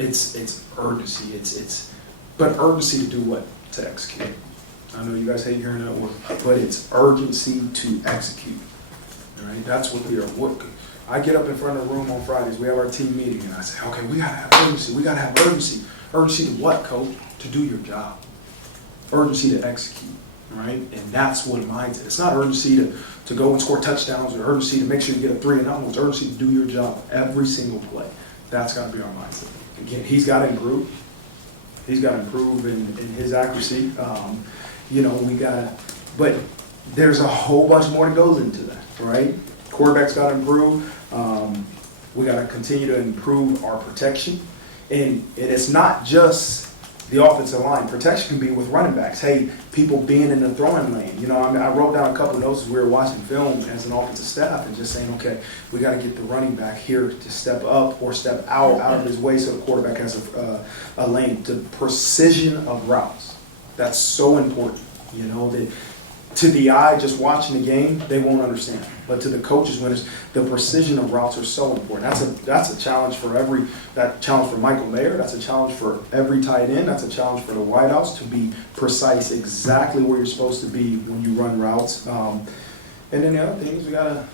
It's urgency. But urgency to do what? To execute. I know you guys hate hearing that word, but it's urgency to execute. All right, that's what we are. I get up in front of the room on Fridays. We have our team meeting, and I say, okay, we gotta have urgency. We gotta have urgency. Urgency to what, coach? To do your job. Urgency to execute. Right, and that's what mindset. It's not urgency to go and score touchdowns or urgency to make sure you get a 3 and out. It's urgency to do your job every single play. That's got to be our mindset. Again, he's got to improve. He's got to improve in his accuracy. But there's a whole bunch more that goes into that, right? Quarterback's got to improve. We got to continue to improve our protection. And it's not just the offensive line. Protection can be with running backs. Hey, people being in the throwing lane. I wrote down a couple of notes as we were watching film as an offensive staff and just saying, okay, we got to get the running back here to step up or step out of his way so the quarterback has a lane. The precision of routes. That's so important. That to the eye, just watching the game, they won't understand. But to the coaches, the precision of routes are so important. That's a challenge for Michael Mayer. That's a challenge for every tight end. That's a challenge for the wideouts to be precise exactly where you're supposed to be when you run routes. And then the other thing is we gotta,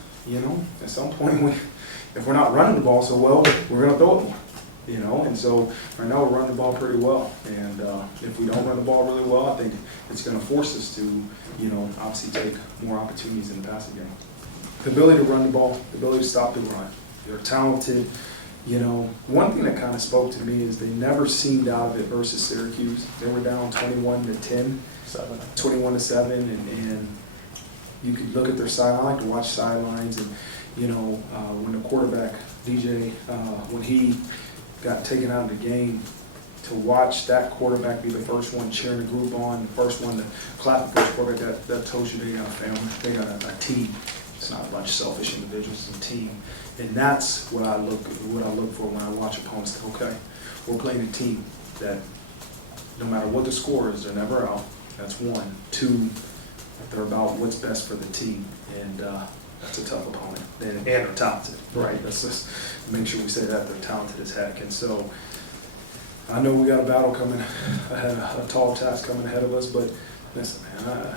at some point, if we're not running the ball so well, we're gonna throw it more. And so right now we're running the ball pretty well. And if we don't run the ball really well, I think it's going to force us to, obviously take more opportunities in the passing game. The ability to run the ball, the ability to stop the run. They're talented. One thing that kind of spoke to me is they never seemed out of it versus Syracuse. They were down 21-10, 21-7, and you could look at their sideline. I like to watch sidelines, and when the quarterback DJ, when he got taken out of the game, to watch that quarterback be the first one cheering the group on, the first one to clap the first quarterback, that tells you they got a family, they got a team. It's not a bunch of selfish individuals, it's a team. And that's what I look for when I watch opponents. Okay, we're playing a team that no matter what the score is, they're never out. That's one. Two, they're about what's best for the team. And that's a tough opponent. And they're talented, right? Let's just make sure we say that they're talented as heck. And so I know we got a battle coming ahead, a tall task coming ahead of us, but listen, man,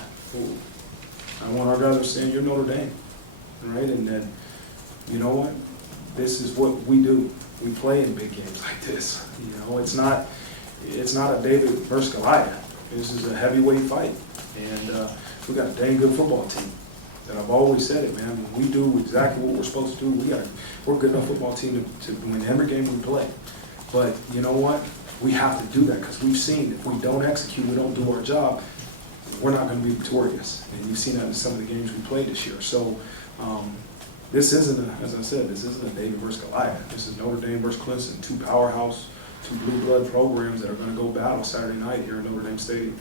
I want our guys to understand you're Notre Dame, right? And then, you know what? This is what we do. We play in big games like this. It's not a David versus Goliath. This is a heavyweight fight. And we got a dang good football team. And I've always said it, man. When we do exactly what we're supposed to do, we're a good enough football team to win every game we play. But you know what? We have to do that because we've seen if we don't execute, we don't do our job, we're not going to be victorious. And you've seen that in some of the games we played this year. So this isn't, as I said, this isn't a David versus Goliath. This is Notre Dame versus Clemson, two powerhouse, two blue blood programs that are going to go battle Saturday night here in Notre Dame Stadium.